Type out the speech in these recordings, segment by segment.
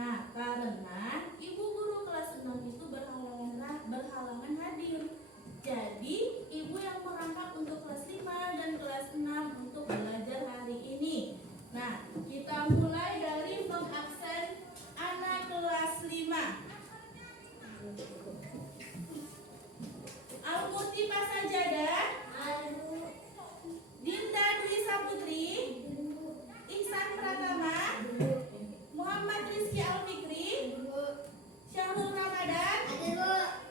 Nah, karena ibu guru kelas 6 itu berhalangan hadir. Jadi, ibu yang merangkap untuk kelas 5 dan kelas 6 untuk belajar hari ini. Nah, kita mulai dari mengabsen anak kelas 5. Al-Muti Pasajada, Dinda Dwi Saputri, Ihsan Pratama, Muhammad Rizky Alfikri, Syahrul Ramadan,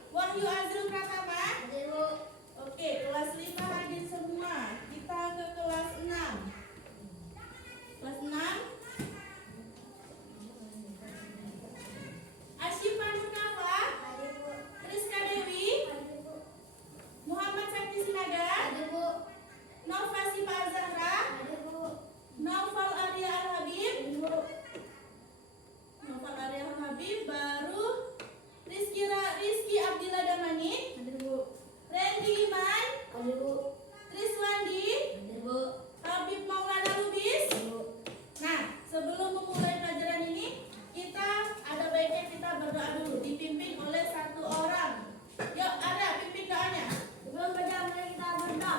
Wahyu Azrul Pratama. Oke, kelas 5 hadir semua. Kita ke kelas 6. Kelas 6, Asyifa Nurkafa, Rizka Dewi, Muhammad Sakti Sinaga, Nova Sipa Azahra, Naufal Arya Al-Habib, baru Rizky Abdillah Damani, Randy Iman, Triswandi, Habib Maulana Lubis. Nah, sebelum memulai pelajaran ini, ada baiknya kita berdoa dulu, dipimpin oleh satu orang. Yuk, ada pimpin doanya. Sebelum pelajaran kita berdoa.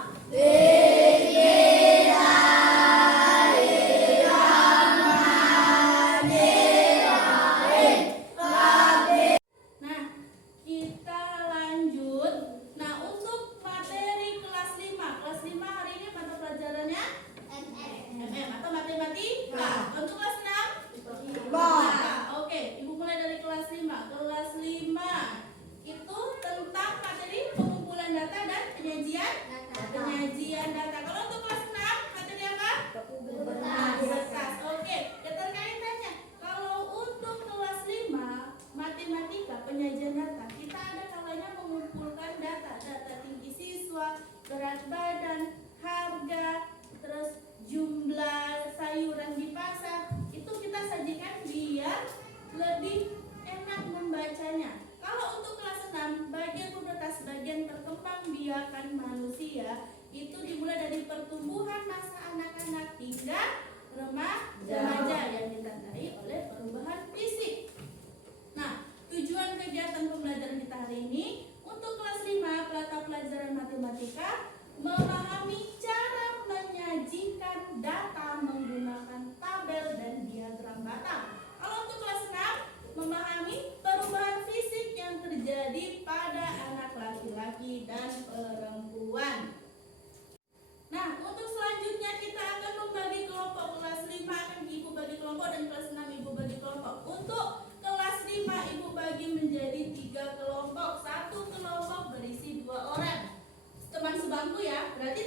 Penyajian data. Kalau untuk kelas 6 materi apa? Berkas. Oke, keterkaitannya. Kalau untuk kelas 5 matematika penyajian data, kita ada kalanya mengumpulkan data tinggi siswa, berat badan, harga, terus jumlah sayuran di pasar. Itu kita sajikan biar lebih enak membacanya. Kalau untuk kelas 6, bagian pubertas, bagian perkembangbiakan manusia, itu dimulai dari pertumbuhan masa anak-anak hingga remaja yang ditandai oleh perubahan fisik. Nah, tujuan kegiatan pembelajaran kita hari ini untuk kelas 5 mata pelajaran matematika, memahami cara menyajikan data menggunakan tabel dan diagram batang. Kalau untuk kelas 6, memahami perubahan fisik yang terjadi pada anak laki-laki dan perempuan. Nah, untuk selanjutnya kita akan membagi kelompok. Kelas 5 akan ibu bagi kelompok dan kelas 6 ibu bagi kelompok. Untuk kelas 5 ibu bagi menjadi 3 kelompok. Satu kelompok berisi 2 orang. Teman sebangku ya. Berarti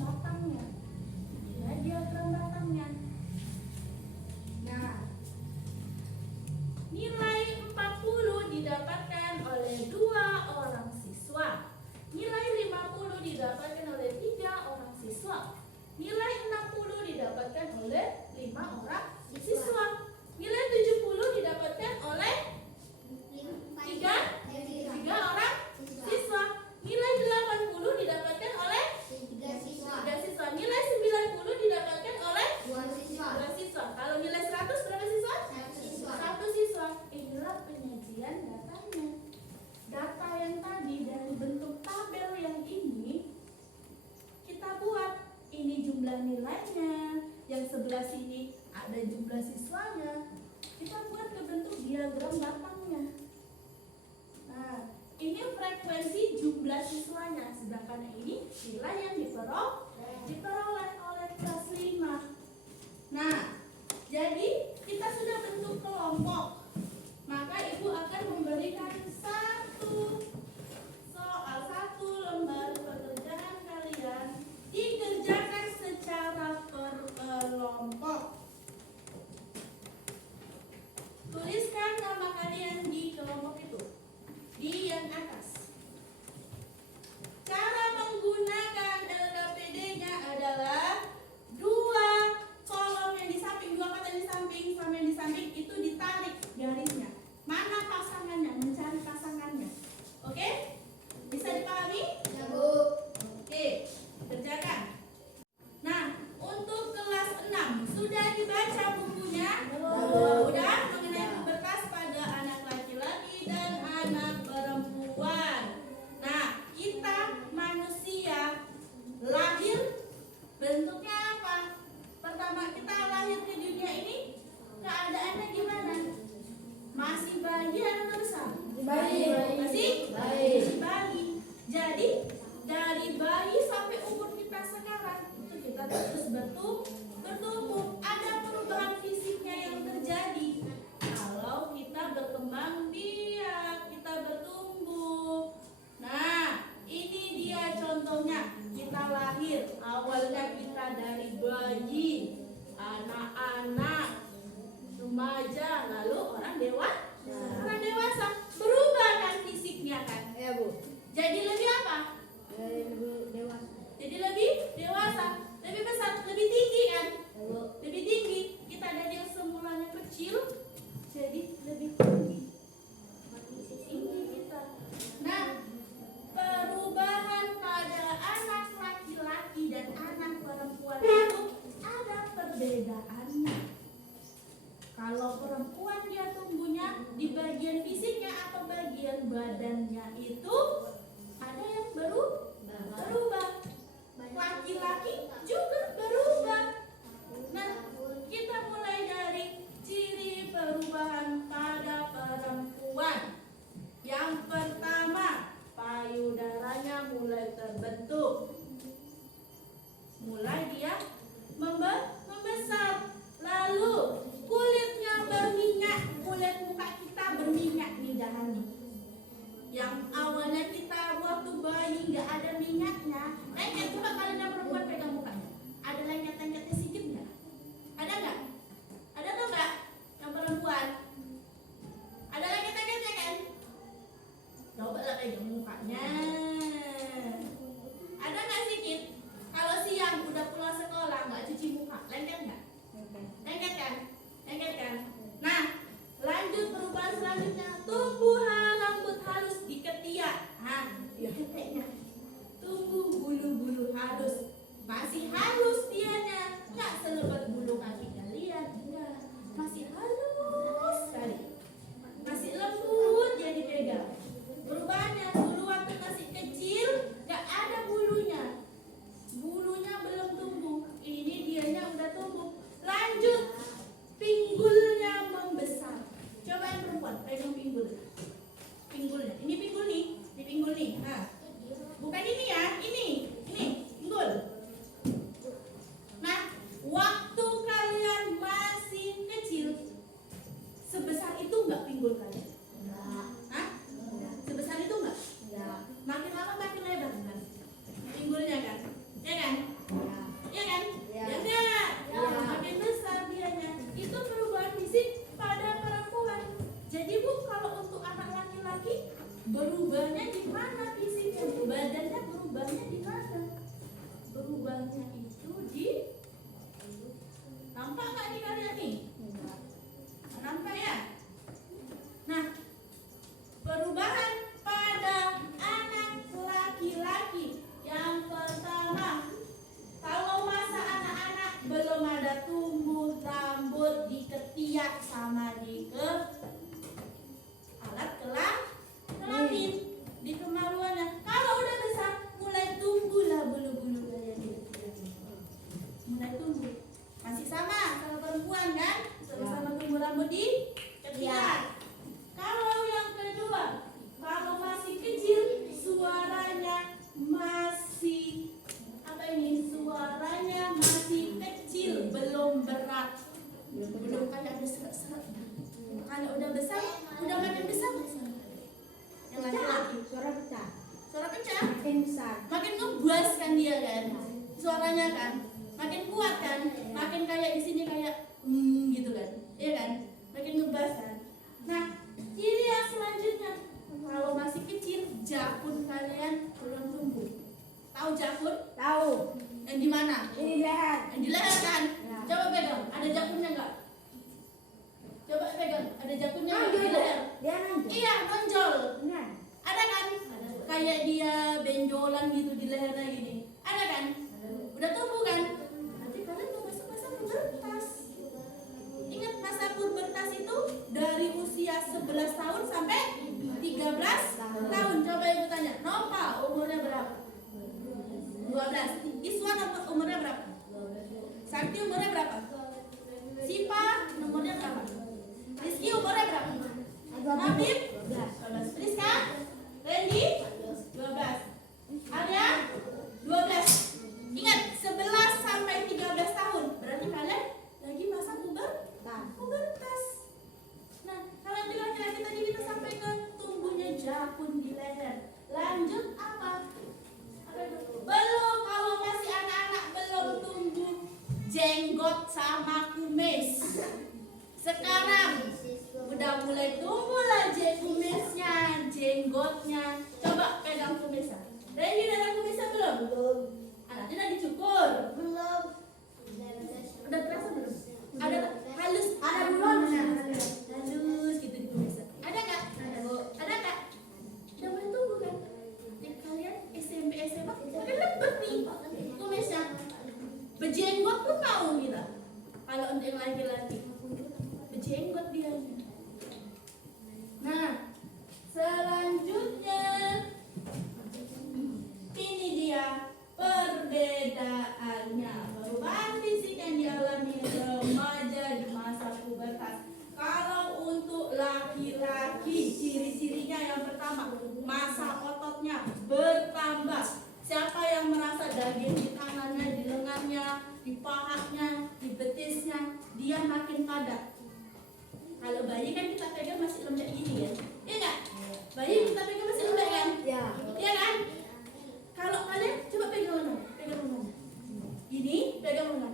batangnya. Inilah diagram batangnya. Nah, nilai 40 didapatkan oleh 2 orang siswa. Nilai 50 didapatkan oleh 3 orang siswa. Nilai 60 didapatkan oleh 5 orang siswa. Nilai 70 didapatkan oleh 3 orang siswa. Nilai 80 didapatkan oleh 3 siswa. Nilai 90 didapatkan oleh 2 siswa. Kalau nilai 100 berapa siswa? 1 siswa. Inilah penyajian datanya. Data yang tadi dari bentuk tabel yang ini kita buat. Ini jumlah nilainya, yang sebelah sini ada jumlah siswanya. Kita buat ke bentuk diagram batangnya. Nah, ini frekuensi jumlah siswanya, sedangkan ini nilai yang diperoleh oleh kelas 5. Nah, jadi kita sudah bentuk kelompok. Maka ibu akan memberikan satu lembar pekerjaan kalian dikerjakan secara berkelompok. Tuliskan nama kalian di kelompok itu, di yang atas. Cara menggunakan LKPD-nya adalah 2 kolom yang di samping, 2 kata di samping sama yang di samping itu ditarik garisnya. Mana pasangannya? Mencari pasangannya. Oke? Bisa dipahami? Ya, Bu. Oke, kerjakan. Nah, untuk kelas 6 sudah dibaca bukunya? Sudah mengenai pubertas pada anak laki-laki dan anak perempuan. Nah, kita manusia lahir bentuknya apa? Pertama kita lahir ke dunia ini keadaannya gimana? Masih bayi atau besar? Masih bayi. Jadi dari bayi sampai umur kita sekarang itu kita terus bertumbuh. Ada perubahan fisiknya yang terjadi. Kalau kita berkembang biak, kita bertumbuh. Nah, ini dia contohnya. Kita lahir, awalnya kita dari bayi, anak-anak, remaja, lalu orang dewasa. Berubah kan fisiknya kan? Ya, Bu. Jadi lebih apa? Dewasa. Jadi lebih dewasa, lebih besar, lebih tinggi kan? Lebih tinggi. Kita dari yang semulanya kecil jadi lebih tinggi. Tinggi kita. Nah, perubahan pada anak laki-laki dan anak perempuan itu ada perbedaannya. Kalau perempuan dia tumbuhnya di bagian fisiknya atau bagian badannya itu ada yang berubah. Laki-laki juga berubah. Nah, kita mulai dari ciri perubahan pada perempuan. Yang pertama, payudaranya mulai terbentuk. Mulai dia membesar. Lalu kulitnya berminyak. Kulit muka kita berminyak nih dahannya. Yang awalnya kita waktu bayi nggak ada minyaknya, lengket. Coba kalian yang perempuan pegang mukanya, ada lengket-lengketnya sedikit nggak? Ada nggak? Ada tuh nggak? Yang perempuan ada lengket-lengketnya kan? Coba lah pegang mukanya. Ada nggak sedikit? Kalau siang udah pulang sekolah nggak cuci muka, lengket nggak? Lengket kan? Nah, lanjut perubahan selanjutnya, tumbuhan rambut halus di ketiak. Di ketiaknya tumbuh bulu-bulu halus. Masih halus dianya, nggak selebat bulu kaki kalian. Enggak, masih halus sekali. Masih lembut dia dipegang. Perubahannya, dulu waktu masih kecil nggak ada bulunya. Bulunya belum tumbuh. Ini dianya udah tumbuh. Lanjut, pinggulnya membesar. Coba yang perempuan pegang pinggulnya. Ini pinggul nih. Nah, bukan ini ya, ini pinggul. Nah, waktu kalian masih kecil tumbuhannya itu di nampak nggak di kalian nih? Nampak ya? Nah, perubahan pada anak laki-laki yang pertama, kalau masa anak-anak belum ada tumbuh rambut di ketiak sama di ke alat kelamin, di kemaluannya. Kalau udah besar, mulai tumbuhlah bulu-bulu kayak gitu. Mulai tumbuh. Masih sama perempuan kan? Sama-sama tumbuh rambut di ketiak. Kalau yang kedua, kalau masih kecil, suaranya masih apa ini? Suaranya masih kecil, belum berat, belum kayak ada serak-serak. Kalau udah besar, udah makin besar. Yang laki-laki, Suara pecah. suara pecah, Makin besar. makin ngebas kan dia kan, suaranya kan, makin kuat kan, makin kayak di sini kayak gitu kan, iya kan, makin ngebas kan. Nah, ini yang selanjutnya, kalau masih kecil, jakun kalian belum tumbuh. Tahu jakun? Tahu. Yang di mana? Ini leher. Yang di leher kan? Ya. Coba pegang, ada jakunnya nggak? Coba pegang, ada jakunnya nggak di Nonjol. leher? Dia nonjol. Iya, nonjol. Benar. Ada kan? Kayak dia benjolan gitu di lehernya gini. Ada kan? Udah tumbuh kan? Nanti kalian mau masuk masa pubertas. Ingat masa pubertas itu dari usia 11 tahun sampai 13 tahun. Coba ibu tanya, Nova umurnya berapa? 12. Iswan umurnya berapa? Sakti umurnya berapa? Sipa umurnya berapa? Rizky umurnya berapa? Nabib 12. Rizka? Randy? 12. Ada? 12. Ingat, 11 sampai 13 tahun. Berarti kalian lagi masa pubertas. Nah, kalau di laki-laki tadi kita sampai ke tumbuhnya jakun di leher. Lanjut apa? Apa itu? Belum, kalau masih anak-anak belum tumbuh jenggot sama kumis. Sekarang udah mulai tumbuh lah kumisnya, jenggotnya. Coba pegang kumisnya. Randy udah ada kumisnya belum? Belum. Anaknya udah dicukur. Belum. Udah terasa belum? Ada halus, Ada belum? halus gitu di kumisnya. Ada nggak? Ada nggak? Udah mulai tumbuh kan? Jadi kalian SMP SMA makin lembut nih kumisnya. Berjenggot pun mau kita. Kalau untuk yang laki-laki, berjenggot dia. Nah, selanjutnya ini dia perbedaannya. Perubahan fisik yang dialami remaja di masa pubertas. Kalau untuk laki-laki, ciri-cirinya yang pertama, masa ototnya bertambah. Siapa yang merasa daging di tangannya, di lengannya, di pahanya, di betisnya, dia makin padat. Kalau bayi kan kita pegang masih lembek gini kan? Iya nggak? Bayi kita pegang masih lembek kan? Ya. Iya kan? Kalau kalian coba pegang lengan, pegang lengan. Gini, pegang lengan.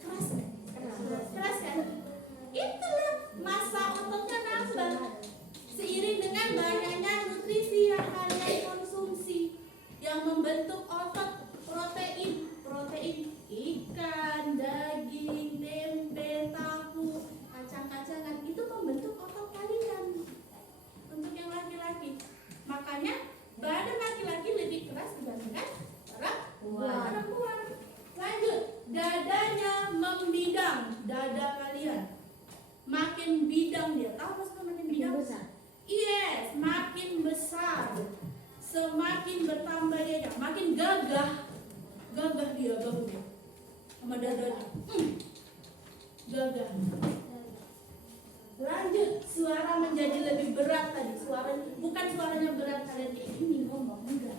Keras kan? Keras kan? Itulah masa ototnya nambah. Seiring dengan banyaknya nutrisi yang kalian konsumsi yang membentuk otot, protein ikan, daging, tempe, tahu, kacang-kacangan itu membentuk otot kalian. Untuk yang laki-laki, makanya badan laki-laki lebih keras dibandingkan perempuan. Lanjut, dadanya membidang, dada kalian makin bidang dia. Tahu maksudnya makin bidang? Makin besar. Yes, makin besar. Semakin bertambah dia, makin gagah dia bahunya sama dadanya. Gagah. Lanjut, suara menjadi lebih berat tadi. Bukan suaranya berat kalian kayak gini ngomong, enggak.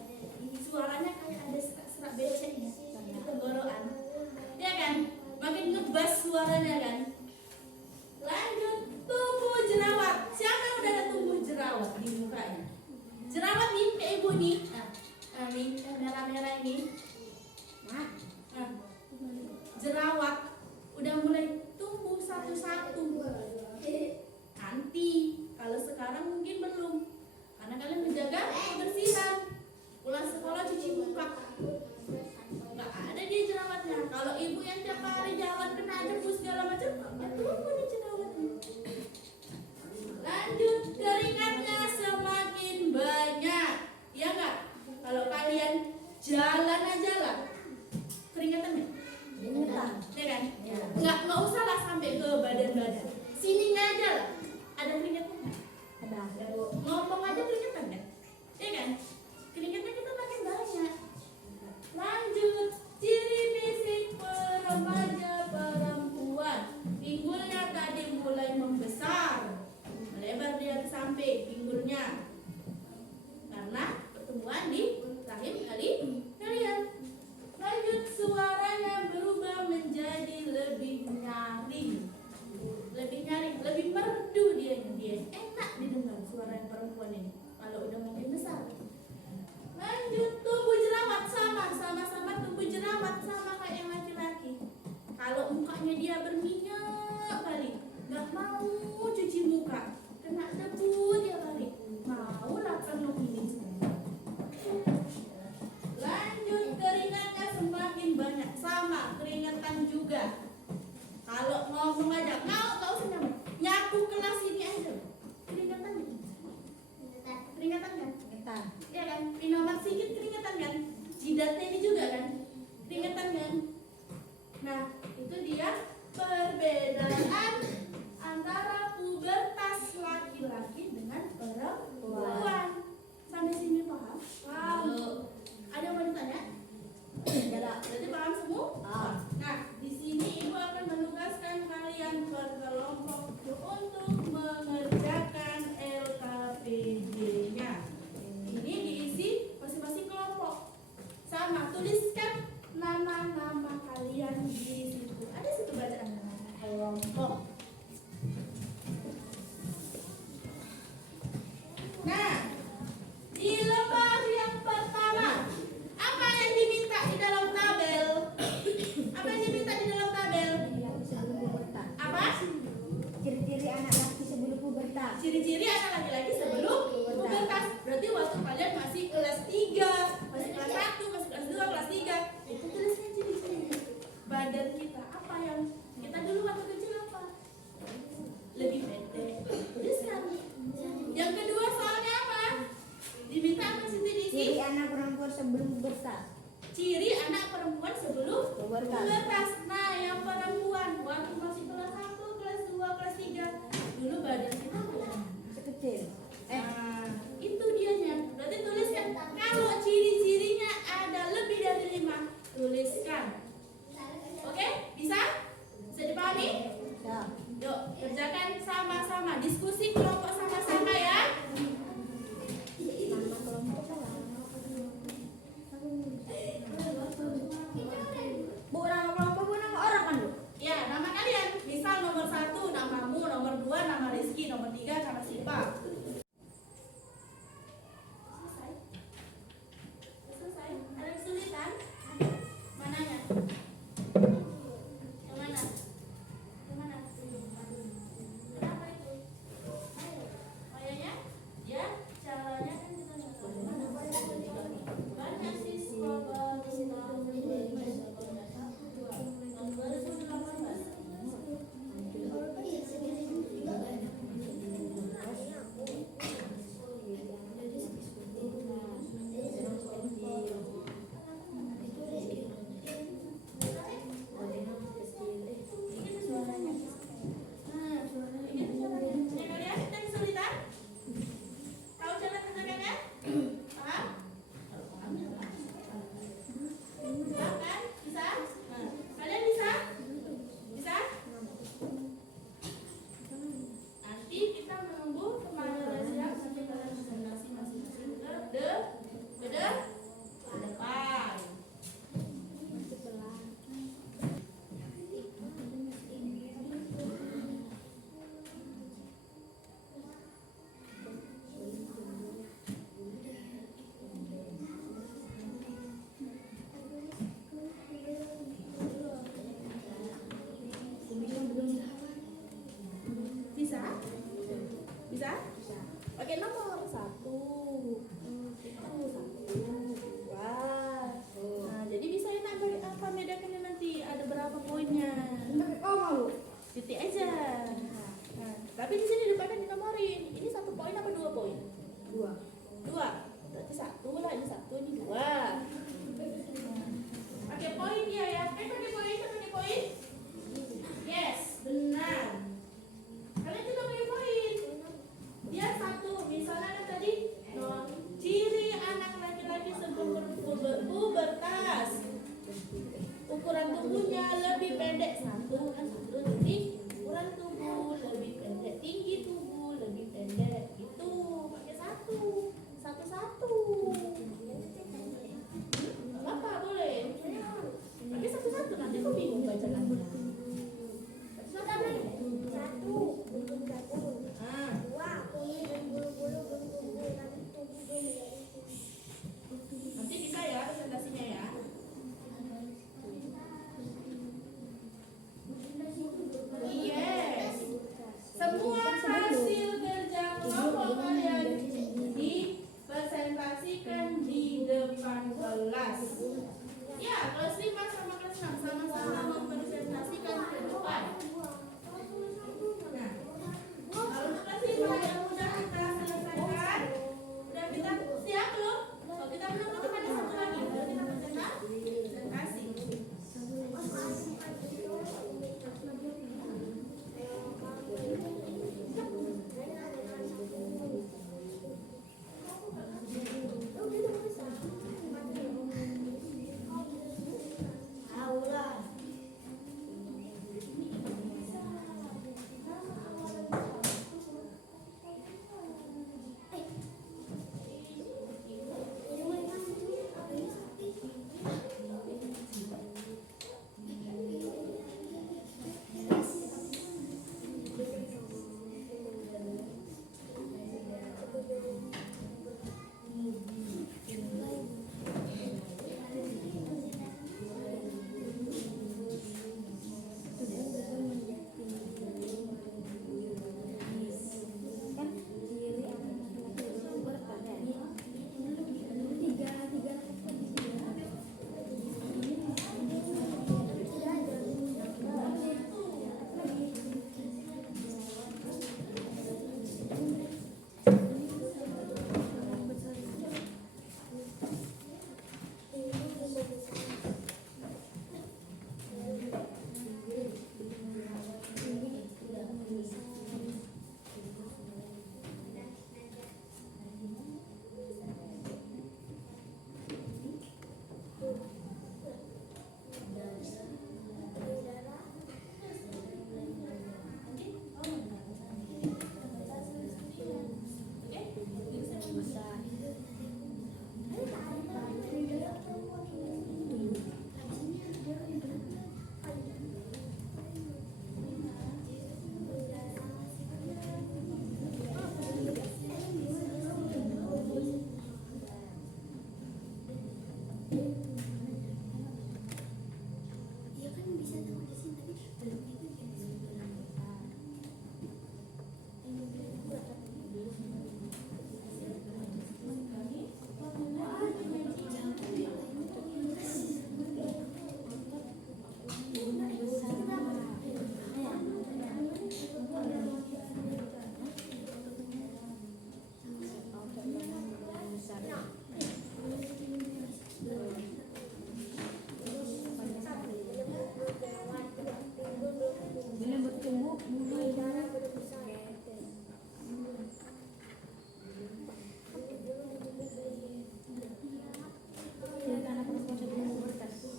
Suaranya kayak ada serak-serak beceknya di tenggorokan. Ya kan? Makin ngebas suaranya kan. Lanjut, tumbuh jerawat. Siapa yang udah ada tumbuh jerawat di mukanya? Jerawat nih, kayak ibu nih. Nah, nih, yang merah-merah ini. Nah, jerawat udah mulai tumbuh satu-satu. Nanti, kalau sekarang mungkin belum. Karena kalian menjaga kebersihan. Pulang sekolah cuci muka. ibu yang tiap hari jalan kena debu segala macam, ya turun nih jerawatnya. Lanjut, keringatnya semakin banyak, ya nggak? Kalau kalian jalan aja lah, keringatan nggak? Keringetan. Ya kan? Ya. Nggak usah lah sampai ke badan-badan. Sininya aja lah, ada keringatnya nggak? Ada. Ngomong aja keringetan kan? Ya kan? Keringetnya kita makin banyak. Lanjut, ciri fisik remaja perempuan. Pinggulnya tadi mulai membesar, melebar dia ke samping pinggulnya, karena pertemuan di rahim kalian. Lanjut, suaranya berubah menjadi lebih nyaring, lebih merdu dia enak didengar suara yang perempuan ini kalau udah makin besar. Lanjut, tumbuh jerawat sama-sama tumbuh jerawat sama kayak yang laki-laki. Kalau mukanya dia berminyak kali, nggak mau cuci muka, kena debu dia kali, mau lah penuh ini. Lanjut, keringatnya semakin banyak, sama keringetan juga. Kalau ngomong aja, nggak usah nyapu kelas ini aja, keringatan kan? Keringetan. Ya kan, minuman sedikit keringetan kan, jidatnya ini juga kan, keringetan kan. Nah, itu dia perbedaan antara pubertas laki-laki dengan perempuan. Sampai sini paham? Ada yang mau ditanya? Berarti paham semua? Nah, di sini ibu akan menugaskan kalian berkelompok untuk mengerjakan LKPD-nya. Ini diisi masing-masing kelompok. Sama, tuliskan nama-nama kalian di situ. Ada situ bacaan nama kelompok. Nah, di lembar yang pertama, apa yang diminta di dalam tabel? Apa yang diminta di dalam tabel? Sebelum pubertas. Apa? Ciri-ciri anak laki sebelum pubertas. Ciri-ciri anak laki-laki sebelum pubertas. Berarti waktu kalian masih kelas 3, masih kelas 1, masih kelas 2, kelas 3, itu tuliskan ciri-cirinya. Badan kita apa yang kita dulu waktu kecil apa? Lebih pendek. Tuliskan. Yang kedua soalnya apa? Diminta apa sih diisi? Ciri anak perempuan sebelum pubertas. Ciri anak perempuan sebelum Pubertas. pubertas. Nah, yang perempuan waktu masih kelas 1, kelas 2, kelas 3, dulu badan kita berapa? Sekecil. Nah, itu dianya. Berarti tuliskan. Kalau ciri-cirinya ada lebih dari 5, tuliskan. Oke? Bisa? Bisa dipahami? Ya. Yuk, kerjakan sama-sama. Diskusi kelompok sama-sama ya. Nama kelompok apa? Bu, nama kelompok bu nama orang kan bu? Ya, nama kalian. Misal nomor 1 namamu, nomor 2 nama Rizky, nomor 3 nama Sipa. titik aja. Nah, tapi di sini depannya dinomorin. Ini 1 poin apa 2 poin? 2. Berarti 1 lah, ini 1, ini 2. Pakai poin dia ya. Pakai poin. Yes, benar. Kalian juga pakai poin. Dia 1. Misalnya kan tadi ciri anak laki-laki sebelum berpubertas. Ukuran tubuhnya lebih pendek 1 kan 1. Jadi ukuran tubuh lebih pendek, tinggi tubuh lebih pendek. Itu pakai 1. 1. Apa boleh? Pakai 1 nanti kok bingung bacanya. 1. Nanti bisa ya presentasinya ya. Yes. Semua hasil kerja kelompok kalian dipresentasikan di depan kelas. Ya, kelas 5 sama kelas 6 sama-sama mempresentasikan ke depan. Nah, kalau untuk kelas 5 yang udah kita selesaikan, udah kita siap belum? Kalau kita belum, nanti ada 1 lagi. Baru kita presentasi. Ciri anak perempuan sebelum pubertas.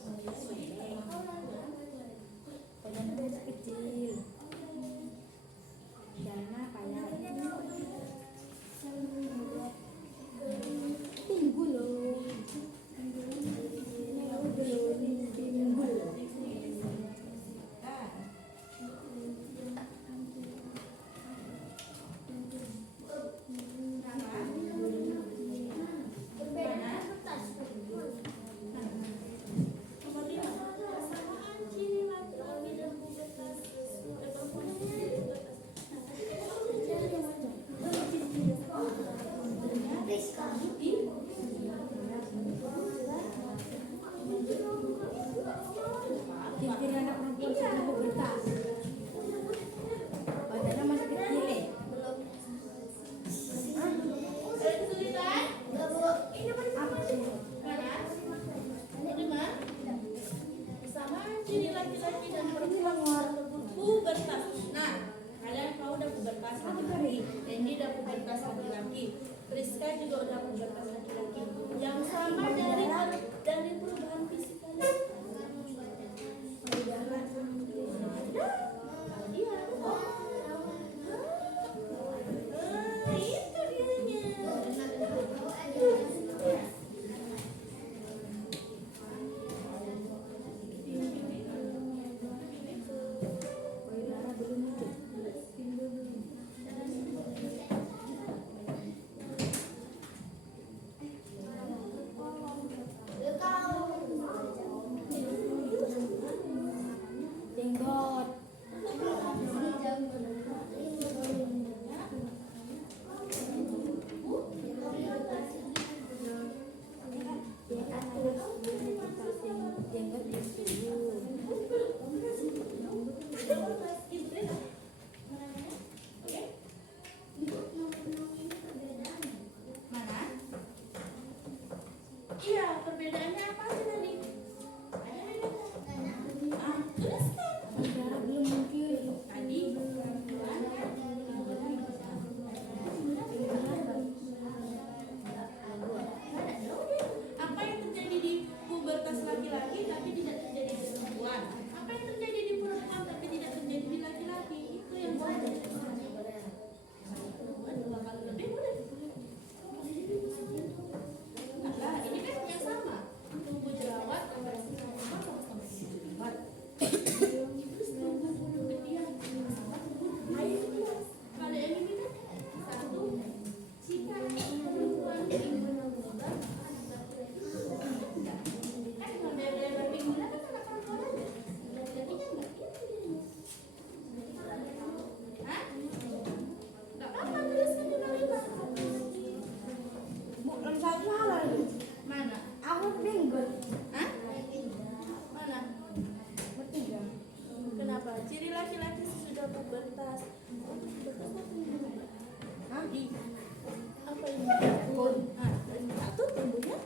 pubertas laki-laki. Randy udah pubertas laki-laki. Priska juga udah pubertas laki-laki. Yang sama dari perubahan fisik kalian. Dia itu dianya. Jenggot. Jenggot disuruh. Mana? Iya, perbedaannya apa sih tadi? Tuliskan. Saudara belum muncul. Tadi apa yang terjadi di pubertas laki-laki tapi tidak terjadi di perempuan? Apa yang terjadi di perempuan tapi tidak terjadi di laki-laki? Itu yang saya. Dua kali lebih boleh. Nah, ini kan yang sama. Tumbuh jerawat sama-sama jerawat. Terus tumbuh ketiak sama-sama air keluar. Kalau yang ini kan satu jika perempuan kan kalau lebar pinggulnya kan anak perempuan aja. Laki-laki kan enggak gitu. Hah? Enggak apa-apa, tuliskan juga lima. Bukan saya salah. Mana? Aku jenggot. Hah? Mana? Bertiga. Kenapa? Ciri laki-laki sudah pubertas. Hah? Di apa ini? Jakun. Satu tumbuhnya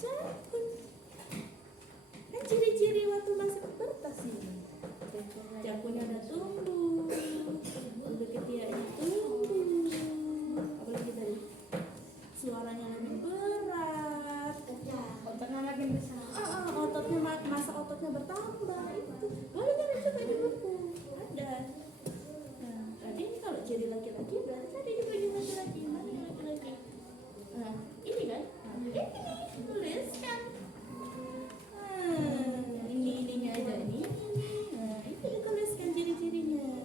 jakun. Kan ciri-ciri waktu masih pubertas ini. Jakunnya udah tumbuh, udah ketiaknya tumbuh. Apalagi tadi? Suaranya lebih berat. Otaknya makin besar. Ototnya masa ototnya bertambah itu. Boleh kan coba di buku ada. Nah, tadi kalau ciri laki-laki berarti tadi juga di laki-laki. Mana yang laki-laki? Nah, ini kan? Nah, ini tuliskan. Ininya aja ini. Nah, itu dituliskan ciri-cirinya.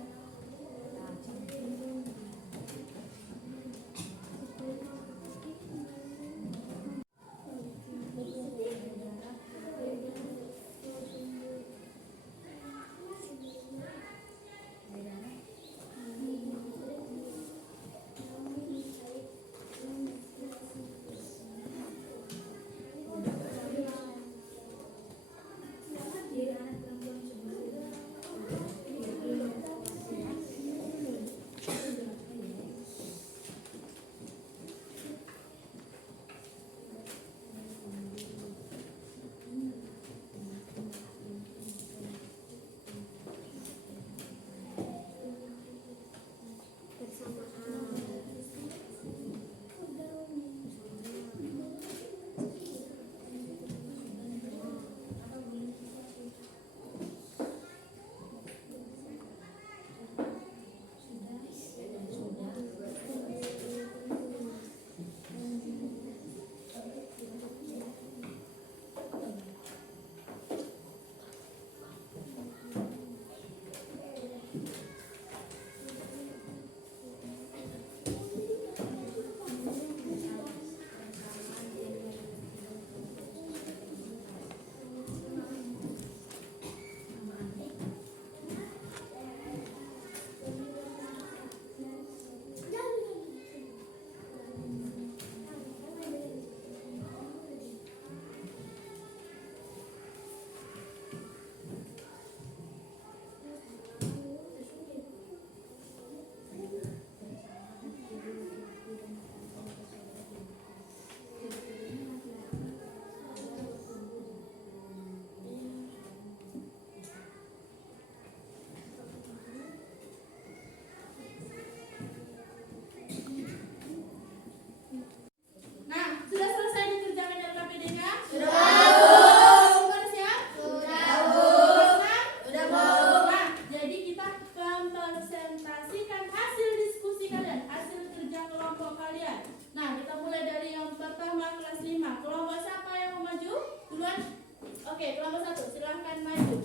silakan maju.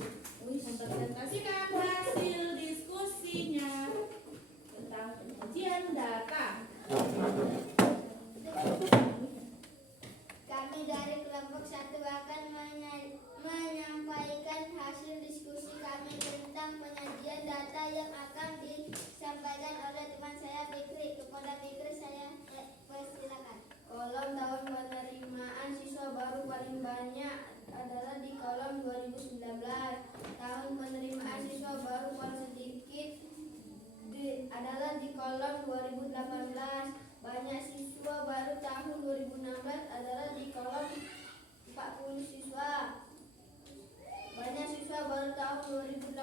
Mempresentasikan hasil diskusinya tentang penyajian data. Kami dari kelompok 1 akan menyampaikan hasil diskusi kami tentang penyajian data yang akan disampaikan oleh teman saya Fikri. Kepada Fikri saya persilakan. Kolom tahun penerimaan siswa baru paling banyak adalah di kolom 2019. Tahun penerimaan siswa baru paling sedikit adalah di kolom 2018. Banyak siswa baru tahun 2016 adalah di kolom 40 siswa. Banyak siswa baru tahun 2018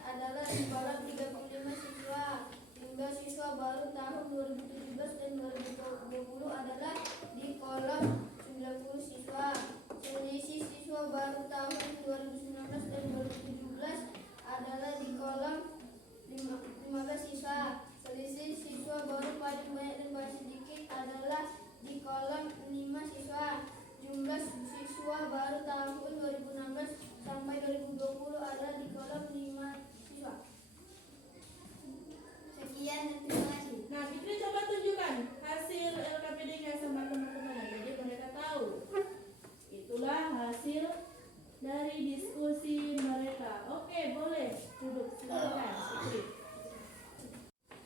adalah di kolom 35 siswa. Jumlah siswa baru tahun 2017 dan 2020 adalah di kolom 90 siswa. Selisih siswa baru tahun 2019 dan 2017 adalah di kolom 15 siswa. Selisih siswa baru paling banyak dan paling sedikit adalah di kolom 5 siswa. Jumlah siswa baru tahun 2016 sampai 2020 adalah di kolom 5 siswa. Sekian dan terima kasih. Nah, Fikri coba tunjukkan hasil LKPD-nya sama teman-teman. Jadi mereka tahu. Itulah hasil dari diskusi mereka. Oke, boleh duduk. Silakan, Fikri.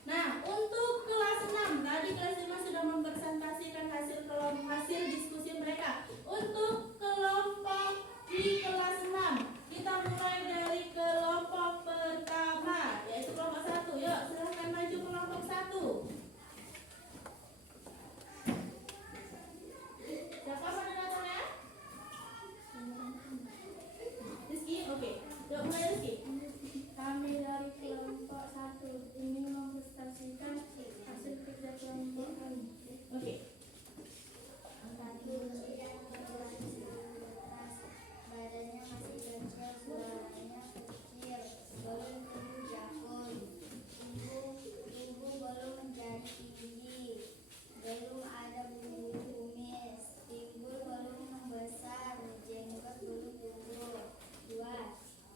Nah, untuk kelas 6, tadi kelas 5 sudah mempresentasikan hasil diskusi mereka. Untuk kelompok di kelas 6, kita mulai dari kelompok pertama, yaitu kelompok 1. Yuk, silahkan maju kelompok 1. Siapa moderatornya? Rizky? Oke. Yuk, mulai Rizky. Kami dari kelompok 1 ingin mempresentasikan hasil kerja kelompok kami. Oke. Badannya masih kecil, suaranya kecil, belum tumbuh jakun, tubuh belum menjadi tinggi, belum ada bulu kumis, pinggul belum membesar, jenggot belum tumbuh. 2.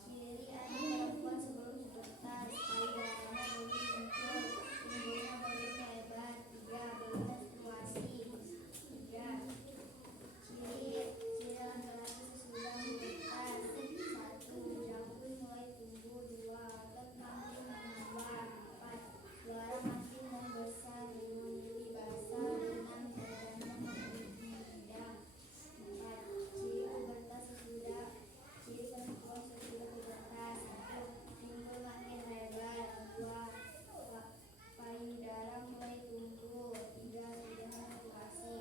Ciri anak perempuan sebelum dipertas, payudaranya belum muncul, pinggulnya belum lebar. 3. Belum menstruasi. 3. Ciri laki-laki sesudah dipertas. 1. Jangkung mulai tumbuh. 2. Otot makin menambah. 4. Suara makin membesar. 5. Mimpi basah. 6. Badannya makin mengidam. 4. Ciri pubertas sesudah ciri perempuan sesudah pubertas. 1. Pinggul makin lebar. 2. Payudara mulai tumbuh. 3. Sudah menstruasi.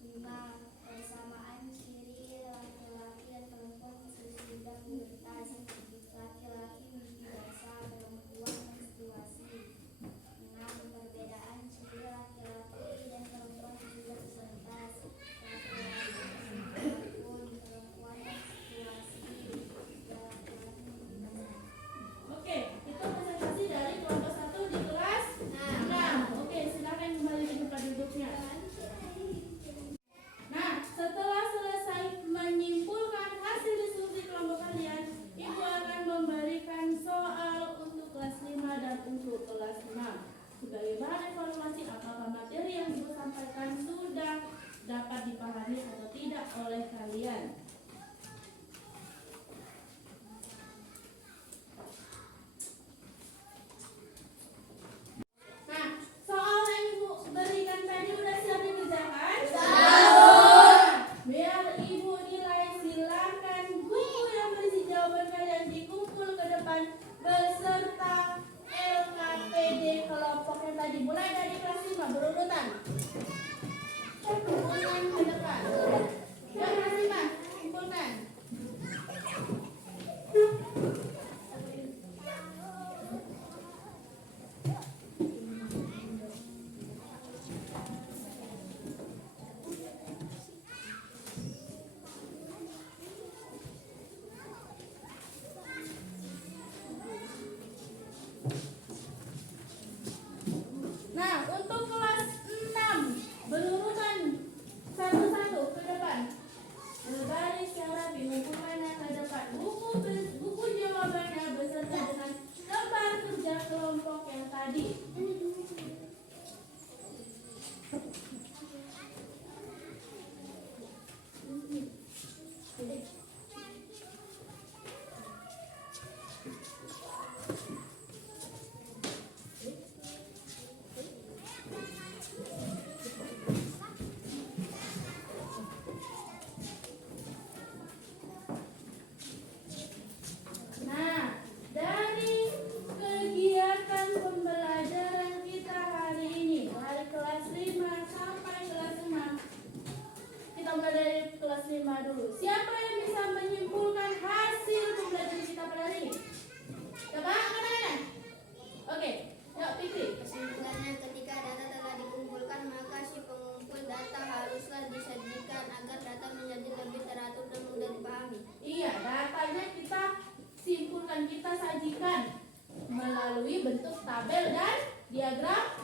5. Persamaan ciri laki-laki dan perempuan sesudah pubertas. Laki-laki mimpi basah, perempuan menstruasi. 6. Perbedaan ciri laki-laki dan perempuan sesudah pubertas. Laki-laki tahun, perempuan menstruasi. 3. Laki-laki mimpi basah. Oke, itu presentasi dari kelompok 1 di kelas 6. Oke, silakan kembali ke tempat duduknya. Nah, setelah selesai menyimpulkan hasil diskusi kelompok kalian, Ibu akan memberikan soal untuk kelas 5 dan untuk kelas 6. Sebagai bahan evaluasi apakah materi yang Ibu sampaikan sudah dapat dipahami atau tidak oleh kalian. Nah, soal yang Ibu berikan tadi udah siap dikerjakan? Biar Ibu nilai, silakan buku yang berisi jawaban kalian dikumpul ke depan beserta LKPD kelompok yang tadi. Mulai dari kelas 5 berurutan. Kumpulkan ke depan. Ya, kelas 5, kumpulkan. Nah, untuk kelas 6 yang rapi, mengumpulkannya ke depan buku jawabannya beserta dengan lembar kerja kelompok yang tadi. Nah, dari kegiatan pembelajaran kita hari ini, dari kelas 5 sampai kelas 6, kita mulai dari kelas 5 dulu. Siapa yang bisa menyimpulkan hasil pembelajaran kita pada hari ini? Coba angkat. Oke, yuk Fikri. Kesimpulannya, ketika data telah dikumpulkan, maka si pengumpul data haruslah disajikan agar data menjadi lebih teratur dan mudah dipahami. Iya, datanya kita simpulkan, kita sajikan melalui bentuk tabel dan diagram